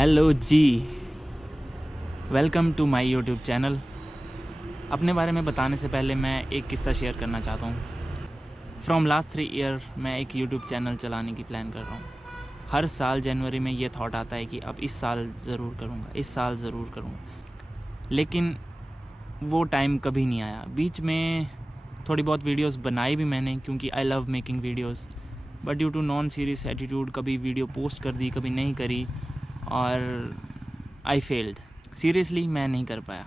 Hello जी, welcome to my YouTube channel. अपने बारे में बताने से पहले मैं एक किस्सा शेयर करना चाहता हूँ। फ्रॉम लास्ट 3 ईयर मैं एक यूट्यूब चैनल चलाने की प्लान कर रहा हूँ। हर साल जनवरी में ये थॉट आता है कि अब इस साल ज़रूर करूँगा, इस साल ज़रूर करूँगा, लेकिन वो टाइम कभी नहीं आया। बीच में थोड़ी बहुत वीडियोस बनाई भी मैंने, क्योंकि I love making videos, but due to non serious attitude कभी वीडियो पोस्ट कर दी, कभी नहीं करी, और आई फेल्ड। सीरियसली मैं नहीं कर पाया।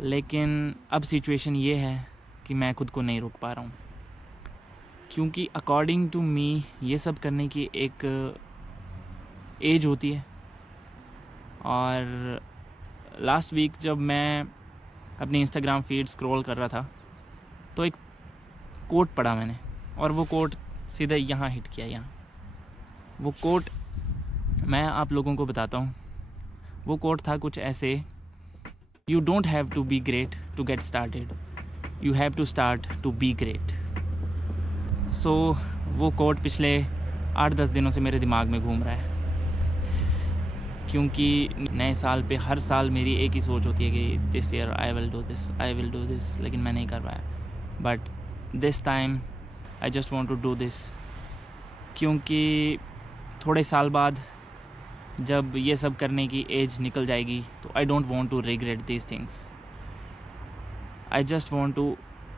लेकिन अब सिचुएशन ये है कि मैं खुद को नहीं रोक पा रहा हूँ, क्योंकि अकॉर्डिंग टू मी ये सब करने की एक एज होती है। और लास्ट वीक जब मैं अपनी इंस्टाग्राम फीड स्क्रॉल कर रहा था तो एक कोट पढ़ा मैंने, और वो कोट सीधा यहाँ हिट किया। यहाँ वो कोट मैं आप लोगों को बताता हूँ। वो कोट था कुछ ऐसे: you don't have to be great to get started, you have to start to be great. So वो कोट पिछले 8-10 दिनों से मेरे दिमाग में घूम रहा है, क्योंकि नए साल पे हर साल मेरी एक ही सोच होती है कि this year I will do this, I will do this, लेकिन मैं नहीं कर पाया। But this time I just want to do this, क्योंकि थोड़े साल बाद जब ये सब करने की एज निकल जाएगी तो I don't want to regret these things. I just want to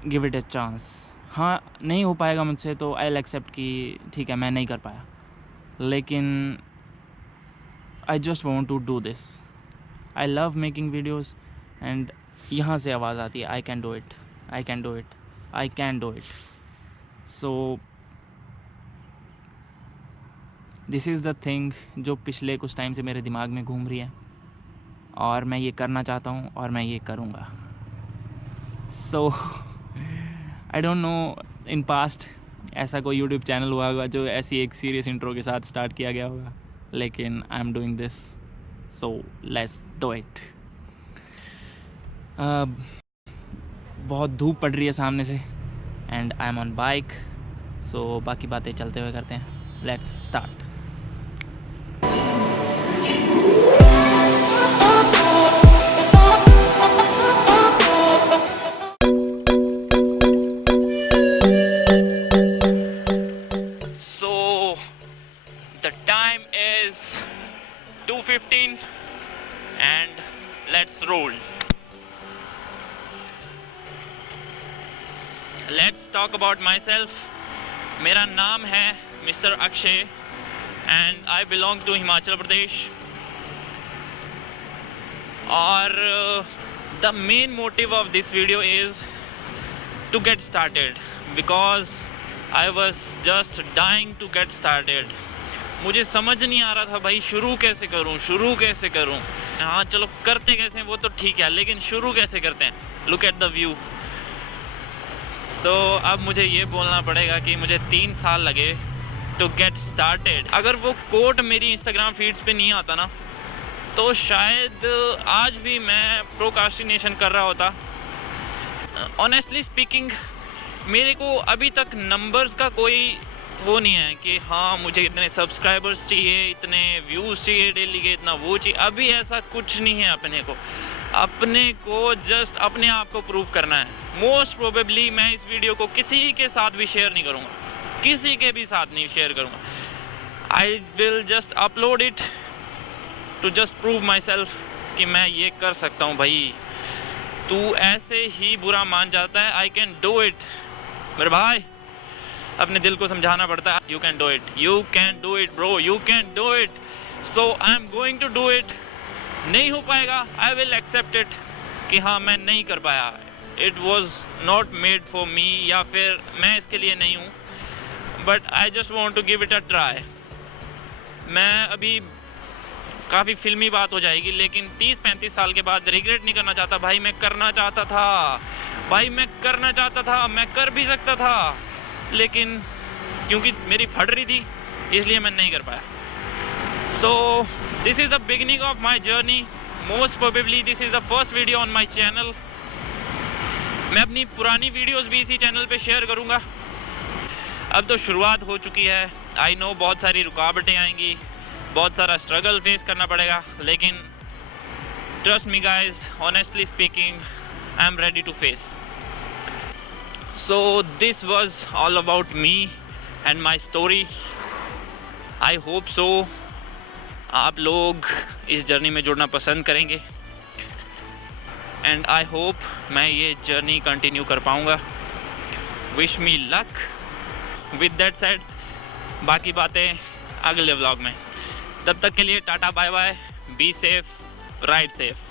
give it a chance. हाँ, नहीं हो पाएगा मुझसे तो आई विल एक्सेप्ट कि ठीक है, मैं नहीं कर पाया, लेकिन I just want to do this. I love making videos, and यहाँ से आवाज़ आती है, I can do it, I can do it, I can do it. So this is the thing जो पिछले कुछ टाइम से मेरे दिमाग में घूम रही है, और मैं ये करना चाहता हूँ और मैं ये करूँगा। So I don't know in past ऐसा कोई यूट्यूब चैनल हुआ होगा जो ऐसी एक सीरियस इंट्रो के साथ स्टार्ट किया गया होगा, लेकिन I am doing this, so let's do it. बहुत धूप पड़ रही है सामने से, and I am on bike, so बाकी बातें चलते हुए करते हैं। Let's start. The time is 2:15 and let's roll. Let's talk about myself. मेरा नाम है mister Akshay and I belong to Himachal Pradesh. और the main motive of this video is to get started, because I was just dying to get started. मुझे समझ नहीं आ रहा था भाई, शुरू कैसे करूं। हाँ चलो करते कैसे हैं वो तो ठीक है, लेकिन शुरू कैसे करते हैं। Look at the view. So अब मुझे ये बोलना पड़ेगा कि मुझे 3 साल लगे टू गेट स्टार्टेड। अगर वो कोट मेरी इंस्टाग्राम फीड्स पे नहीं आता ना, तो शायद आज भी मैं प्रोकास्टिनेशन कर रहा होता। ऑनेस्टली स्पीकिंग, मेरे को अभी तक नंबर्स का कोई वो नहीं है कि हाँ मुझे इतने सब्सक्राइबर्स चाहिए, इतने व्यूज़ चाहिए डेली के, इतना वो चाहिए। अभी ऐसा कुछ नहीं है। अपने को जस्ट अपने आप को प्रूव करना है। मोस्ट प्रोबेबली मैं इस वीडियो को किसी के साथ भी शेयर नहीं करूँगा, किसी के भी साथ नहीं शेयर करूँगा। I will just upload it to just prove myself कि मैं ये कर सकता हूँ। भाई तू ऐसे ही बुरा मान जाता है, आई कैन डू इट। मेरे भाई, अपने दिल को समझाना पड़ता है। You can do it, you can do it bro, you can do it. So I am going to do it. नहीं हो पाएगा, आई विल एक्सेप्ट इट कि हाँ मैं नहीं कर पाया, it was not made for me, या फिर मैं इसके लिए नहीं हूँ। But I just want to give it a try. मैं अभी काफ़ी फिल्मी बात हो जाएगी, लेकिन 30-35 साल के बाद रिग्रेट नहीं करना चाहता। भाई मैं करना चाहता था, मैं कर भी सकता था, लेकिन क्योंकि मेरी फट रही थी इसलिए मैं नहीं कर पाया। सो this is the beginning of my journey. Most probably this is the first video on my channel. मैं अपनी पुरानी वीडियोस भी इसी चैनल पे शेयर करूँगा। अब तो शुरुआत हो चुकी है। आई नो बहुत सारी रुकावटें आएंगी, बहुत सारा स्ट्रगल फेस करना पड़ेगा, लेकिन trust me guys, honestly speaking, I am ready to face. So this was all about me and my story. I hope so आप लोग इस जर्नी में जुड़ना पसंद करेंगे, एंड आई होप मैं ये जर्नी कंटिन्यू कर पाऊँगा. Wish me luck. With that said, बाकी बातें अगले व्लॉग में. तब तक के लिए tata bye bye. Be safe, ride safe.